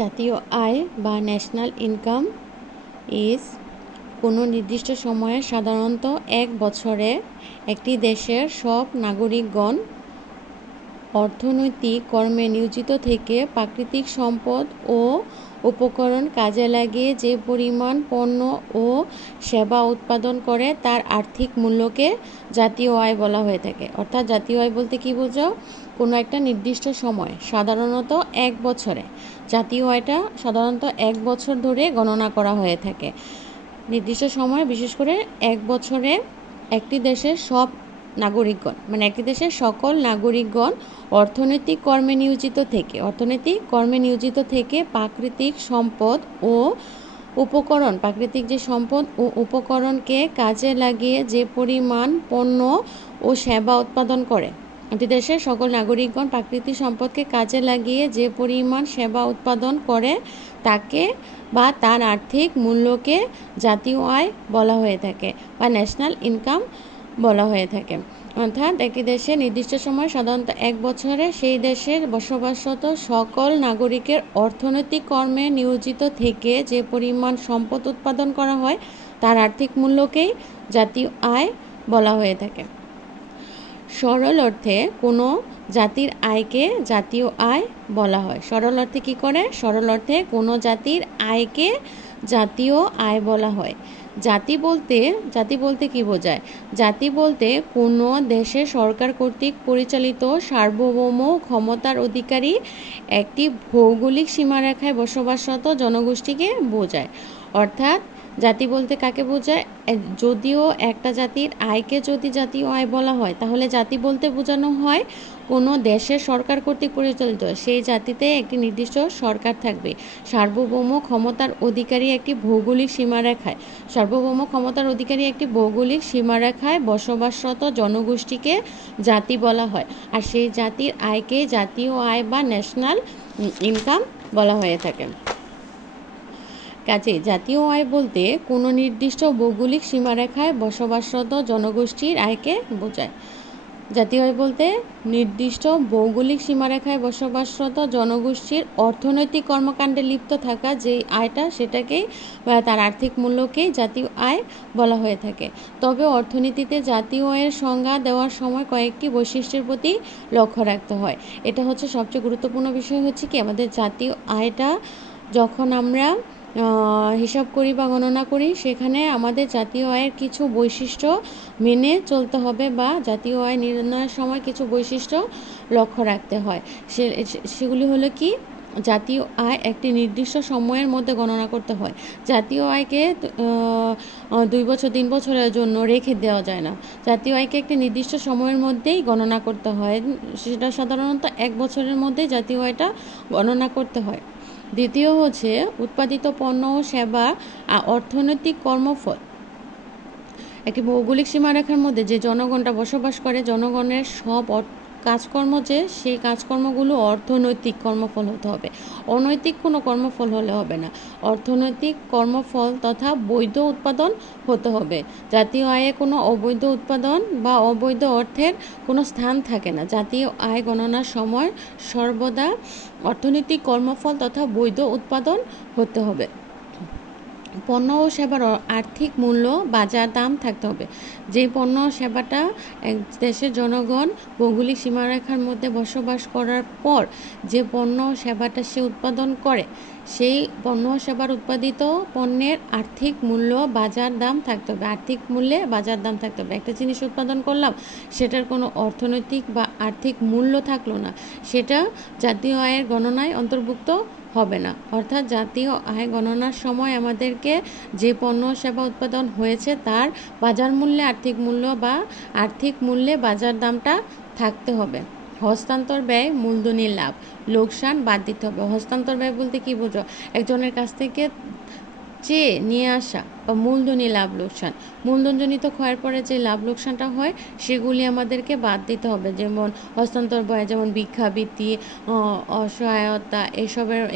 জাতীয় আয় বা ন্যাশনাল ইনকাম ইজ কোনো নির্দিষ্ট সময়ে সাধারণত এক বছরে একটি দেশের সব নাগরিকগণ অর্থনৈতিক কর্মে নিয়োজিত থেকে প্রাকৃতিক সম্পদ ও উপকরণ কাজে লাগিয়ে যে পরিমাণ পণ্য ও সেবা উৎপাদন করে তার আর্থিক মূল্যকে জাতীয় আয় বলা হয়ে থাকে। অর্থাৎ জাতীয় আয় বলতে কি বোঝো? কোনো একটা নির্দিষ্ট সময়, সাধারণত এক বছরে, জাতীয় আয়টা সাধারণত এক বছর ধরে গণনা করা হয়ে থাকে। নির্দিষ্ট সময়, বিশেষ করে এক বছরে একটি দেশের সব নাগরিকগণ, মানে একটি দেশের সকল নাগরিকগণ অর্থনৈতিক কর্মে নিয়োজিত থেকে প্রাকৃতিক সম্পদ ও উপকরণ, প্রাকৃতিক যে সম্পদ ও উপকরণকে কাজে লাগিয়ে যে পরিমাণ পণ্য ও সেবা উৎপাদন করে। একটি দেশের সকল নাগরিকগণ প্রাকৃতিক সম্পদকে কাজে লাগিয়ে যে পরিমাণ সেবা উৎপাদন করে তাকে বা তার আর্থিক মূল্যকে জাতীয় আয় বলা হয়ে থাকে বা ন্যাশনাল ইনকাম বলা হয়ে থাকে। অর্থাৎ একটি দেশে নির্দিষ্ট সময়, সাধারণত এক বছরে, সেই দেশের বসবাসরত সকল নাগরিকের অর্থনৈতিক কর্মে নিয়োজিত থেকে যে পরিমাণ সম্পদ উৎপাদন করা হয় তার আর্থিক মূল্যকেই জাতীয় আয় বলা হয়ে থাকে। সরল অর্থে কোনো জাতির আয়কে জাতীয় আয় বলা হয়। সরল অর্থে কি করে? সরল অর্থে কোনো জাতির আয়কে জাতীয় আয় বলা হয়। জাতি বলতে কি বোঝায়? জাতি বলতে কোনো দেশের সরকার কর্তৃক পরিচালিত সার্বভৌম ক্ষমতার অধিকারী একটি ভৌগোলিক সীমারেখায় বসবাসরত জনগোষ্ঠীকে বোঝায়। অর্থাৎ জাতি বলতে কাকে বোঝায়? যদিও একটা জাতির আয়কে যদি জাতীয় আয় বলা হয়, তাহলে জাতি বলতে বোঝানো হয় কোনো দেশের সরকার কর্তৃক পরিচালিত, সেই জাতিতে একটি নির্দিষ্ট সরকার থাকবে, সার্বভৌম ক্ষমতার অধিকারী একটি ভৌগোলিক সীমারেখায় বসবাসরত জনগোষ্ঠীকে জাতি বলা হয়। আর সেই জাতির আয়কে জাতীয় আয় বা ন্যাশনাল ইনকাম বলা হয়ে থাকে। কাজে জাতীয় আয় বলতে কোনো নির্দিষ্ট ভৌগোলিক সীমারেখায় বসবাসরত জনগোষ্ঠীর আয়কে বোঝায়। জাতীয় আয় বলতে নির্দিষ্ট ভৌগোলিক সীমারেখায় বসবাসরত জনগোষ্ঠীর অর্থনৈতিক কর্মকাণ্ডে লিপ্ত থাকা যে আয়টা, সেটাকেই তার আর্থিক মূল্যকেই জাতীয় আয় বলা হয়ে থাকে। তবে অর্থনীতিতে জাতীয় আয়ের সংজ্ঞা দেওয়ার সময় কয়েকটি বৈশিষ্ট্যের প্রতি লক্ষ্য রাখতে হয়। এটা হচ্ছে সবচেয়ে গুরুত্বপূর্ণ বিষয়, হচ্ছে কি আমাদের জাতীয় আয়টা যখন আমরা হিসাব করি বা গণনা করি, সেখানে আমাদের জাতীয় আয়ের কিছু বৈশিষ্ট্য মেনে চলতে হবে বা জাতীয় আয় নির্ণয়ের সময় কিছু বৈশিষ্ট্য লক্ষ্য রাখতে হয়। সেগুলি হলো কি? জাতীয় আয় একটি নির্দিষ্ট সময়ের মধ্যে গণনা করতে হয়। জাতীয় আয়কে 2 বছর 3 বছরের জন্য রেখে দেওয়া যায় না। জাতীয় আয়কে একটি নির্দিষ্ট সময়ের মধ্যেই গণনা করতে হয়। সেটা সাধারণত 1 বছরের মধ্যেই জাতীয় আয়টা গণনা করতে হয়। দ্বিতীয় হচ্ছে উৎপাদিত পণ্য ও সেবা অর্থনৈতিক কর্মফল। একটি ভৌগোলিক সীমারেখার মধ্যে যে জনগণটা বসবাস করে, জনগণের সব কাজকর্ম, যে সেই কাজকর্মগুলো অর্থনৈতিক কর্মফল হতে হবে, অনৈতিক কোনো কর্মফল হলে হবে না। অর্থনৈতিক কর্মফল তথা বৈধ উৎপাদন হতে হবে। জাতীয় আয়ে কোনো অবৈধ উৎপাদন বা অবৈধ অর্থের কোনো স্থান থাকে না। জাতীয় আয় গণনার সময় সর্বদা অর্থনৈতিক কর্মফল তথা বৈধ উৎপাদন হতে হবে। পণ্য ও সেবার আর্থিক মূল্য, বাজার দাম থাকতে হবে। যে পণ্য ও সেবাটা এক দেশের জনগণ ভৌগোলিক সীমারেখার মধ্যে বসবাস করার পর যে পণ্য ও সেবাটা সে উৎপাদন করে, সেই পণ্য ও সেবার উৎপাদিত পণ্যের আর্থিক মূল্য, বাজার দাম থাকতে হবে। আর্থিক মূল্যে বাজার দাম থাকতে হবে। একটা জিনিস উৎপাদন করলাম, সেটার কোনো অর্থনৈতিক বা আর্থিক মূল্য থাকলো না, সেটা জাতীয় আয়ের গণনায় অন্তর্ভুক্ত হবে না। অর্থাৎ জাতীয় আয় গণনার সময় আমাদেরকে যে পণ্য সেবা উৎপাদন হয়েছে তার বাজার মূল্যে আর্থিক মূল্য বা আর্থিক মূল্যে বাজার দামটা থাকতে হবে। হস্তান্তর ব্যয়, মূলধনী লাভ, লোকসান বাদ দিতে হবে। হস্তান্তর ব্যয় বলতে কি বোঝো? একজনের কাছ থেকে চেয়ে নিয়ে আসা বা মূলধনী লাভ লোকসান। মূলধনজনিত ক্ষয়ের পরে যে লাভ লোকসানটা হয় সেগুলি আমাদেরকে বাদ দিতে হবে। যেমন হস্তান্তর ব্যয়, যেমন ভিক্ষাবৃত্তি, অসহায়তা,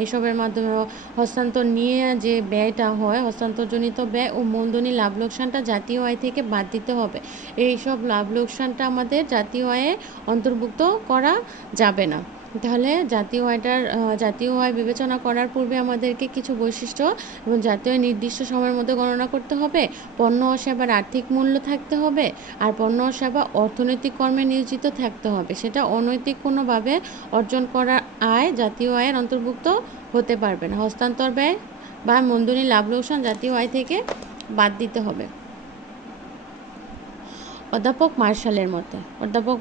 এসবের মাধ্যমে হস্তান্তর নিয়ে যে ব্যয়টা হয়, হস্তান্তরজনিত ব্যয় ও মূলধনী লাভ লোকসানটা জাতীয় আয় থেকে বাদ দিতে হবে। এইসব লাভ লোকসানটা আমাদের জাতীয় আয়ে অন্তর্ভুক্ত করা যাবে না। তাহলে জাতীয় আয় বিবেচনা করার পূর্বে আমাদেরকে কিছু বৈশিষ্ট্য এবং জাতীয় আয় নির্দিষ্ট সময়ের মধ্যে গণনা করতে হবে, পণ্য ও সেবার আর্থিক মূল্য থাকতে হবে, আর পণ্য ও সেবা অর্থনৈতিক কর্মে নিয়োজিত থাকতে হবে। সেটা অনৈতিক কোনোভাবে অর্জন করা আয় জাতীয় আয়ের অন্তর্ভুক্ত হতে পারবে না। হস্তান্তর ব্যয় বা মূলধনী লাভ লোকসান জাতীয় আয় থেকে বাদ দিতে হবে। অধ্যাপক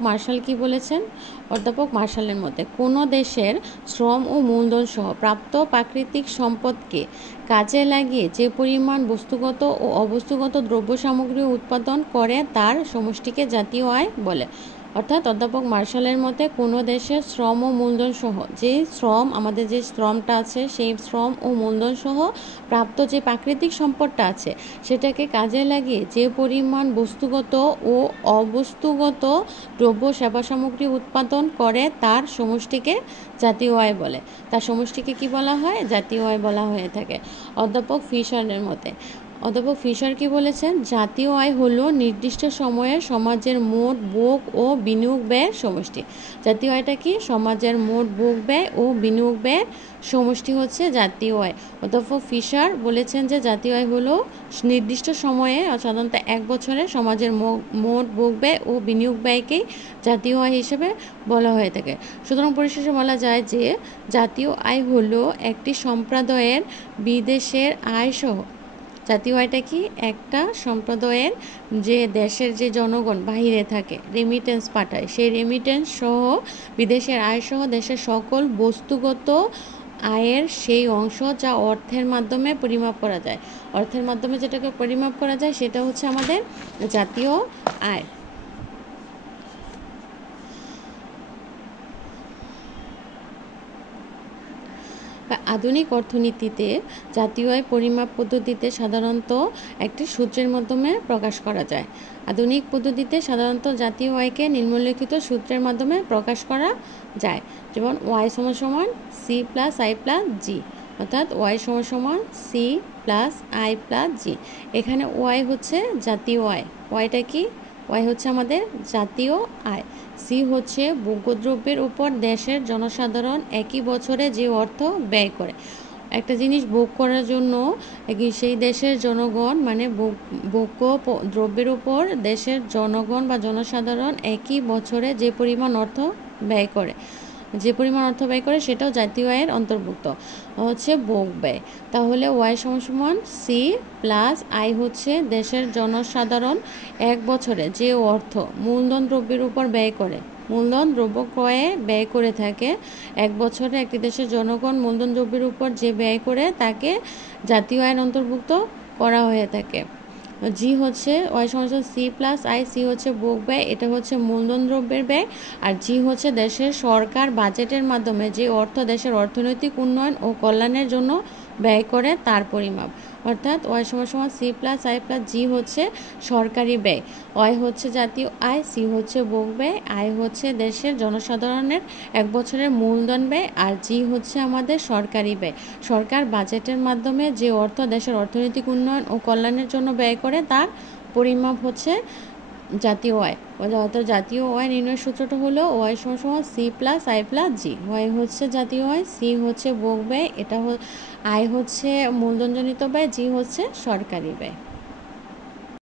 মার্শাল কি বলেছেন? অধ্যাপক মার্শালের মতে কোনো দেশের শ্রম ও মূলধন সহ প্রাপ্ত প্রাকৃতিক সম্পদকে কাজে লাগিয়ে যে পরিমাণ বস্তুগত ও অবস্তুগত দ্রব্য সামগ্রী উৎপাদন করে তার সমষ্টিকে জাতীয় আয় বলে। অর্থাৎ অধ্যাপক মার্শালের মতে কোনো দেশের শ্রম ও মূলধন সহ আমাদের যে শ্রমটা আছে সেই শ্রম ও মূলধন সহ প্রাপ্ত যে প্রাকৃতিক সম্পদটা আছে সেটাকে কাজে লাগিয়ে যে পরিমাণ বস্তুগত ও অবস্তুগত দ্রব্য সেবা সামগ্রী উৎপাদন করে তার সমষ্টিকে জাতীয় আয় বলে। তার সমষ্টিকে কি বলা হয়? জাতীয় আয় বলা হয়ে থাকে। অধ্যাপক ফিশার কি বলেছেন? জাতীয় আয় হলো নির্দিষ্ট সময়ে সমাজের মোট ভোগ ও বিনিয়োগ ব্যয়ের সমষ্টি। জাতীয় আয়টা কি? সমাজের মোট ভোগ ব্যয় ও বিনিয়োগ ব্যয়ের সমষ্টি হচ্ছে জাতীয় আয়। অধ্যাপক ফিশার বলেছেন যে জাতীয় আয় হলো নির্দিষ্ট সময়ে সাধারণত 1 বছরে সমাজের মোট ভোগ ব্যয় ও বিনিয়োগ ব্যয়কেই জাতীয় আয় হিসেবে বলা হয়ে থাকে। সুতরাং পরিশেষে বলা যায় যে জাতীয় আয় হলো একটি সম্প্রদায়ের বিদেশের আয় সহ। জাতীয় আয়টা কি? একটা সম্প্রদায়ের যে দেশের যে জনগণ বাহিরে থাকে রেমিটেন্স পাঠায়, সেই রেমিটেন্স সহ বিদেশের আয় সহ দেশের সকল বস্তুগত আয়ের সেই অংশ যা অর্থের মাধ্যমে পরিমাপ করা যায়। অর্থের মাধ্যমে যেটাকে পরিমাপ করা যায় সেটা হচ্ছে আমাদের জাতীয় আয়। আধুনিক অর্থনীতিতে জাতীয় আয় পরিমাপ পদ্ধতিতে সাধারণত একটি সূত্রের মাধ্যমে প্রকাশ করা যায়। আধুনিক পদ্ধতিতে সাধারণত জাতীয় আয়কে নিম্নলিখিত সূত্রের মাধ্যমে প্রকাশ করা যায়। যেমন y = c + i + g, অর্থাৎ y = c + i + g। এখানে y হচ্ছে জাতীয় আয়। yটা কি? y হচ্ছে আমাদের জাতীয় আয়। সি হচ্ছে ভোগ্যদ্রব্যের উপর দেশের জনসাধারণ একই বছরে যে অর্থ ব্যয় করে। একটা জিনিস ভোগ করার জন্য সেই দেশের জনগণ মানে ভোগ্য দ্রব্যের উপর দেশের জনগণ বা জনসাধারণ একই বছরে যে পরিমাণ অর্থ ব্যয় করে সেটাও জাতীয় আয়ের অন্তর্ভুক্ত হচ্ছে ভোগ ব্যয়। তাহলে y = c + i হচ্ছে দেশের জনসাধারণ 1 বছরে যে অর্থ মূলধন দ্রব্যের উপর মূলধন দ্রব্য ক্রয়ে ব্যয় করে থাকে। 1 বছরে একটি দেশের জনগণ মূলধন দ্রব্যের উপর যে ব্যয় করে তাকে জাতীয় আয়ের অন্তর্ভুক্ত করা হয়ে থাকে। জি হচ্ছে y = c + i, সি হচ্ছে ভোগ ব্যয়, এটা হচ্ছে মূলধন দ্রব্যের ব্যয়, আর জি হচ্ছে দেশের সরকার বাজেটের মাধ্যমে যে অর্থ দেশের অর্থনৈতিক উন্নয়ন ও কল্যাণের জন্য ব্যয় করে তার পরিমাপ। অর্থাৎ y = c + i + g হচ্ছে সরকারি ব্যয়, y হচ্ছে জাতীয় আয়, সি হচ্ছে ভোগ ব্যয়, আই হচ্ছে দেশের জনসাধারণের 1 বছরের মূলধন ব্যয়, আর জি হচ্ছে আমাদের সরকারি ব্যয়। সরকার বাজেটের মাধ্যমে যে অর্থ দেশের অর্থনৈতিক উন্নয়ন ও কল্যাণের জন্য ব্যয় করে তার পরিমাপ হচ্ছে জাতীয় আয়। অর্থাৎ জাতীয় আয় নির্ণয়ের সূত্রটা হলো y = c + i + g। y হচ্ছে জাতীয় আয়, সি হচ্ছে ভোগ ব্যয়, আই হচ্ছে মূলধনজনিত ব্যয়, জি হচ্ছে সরকারি ব্যয়।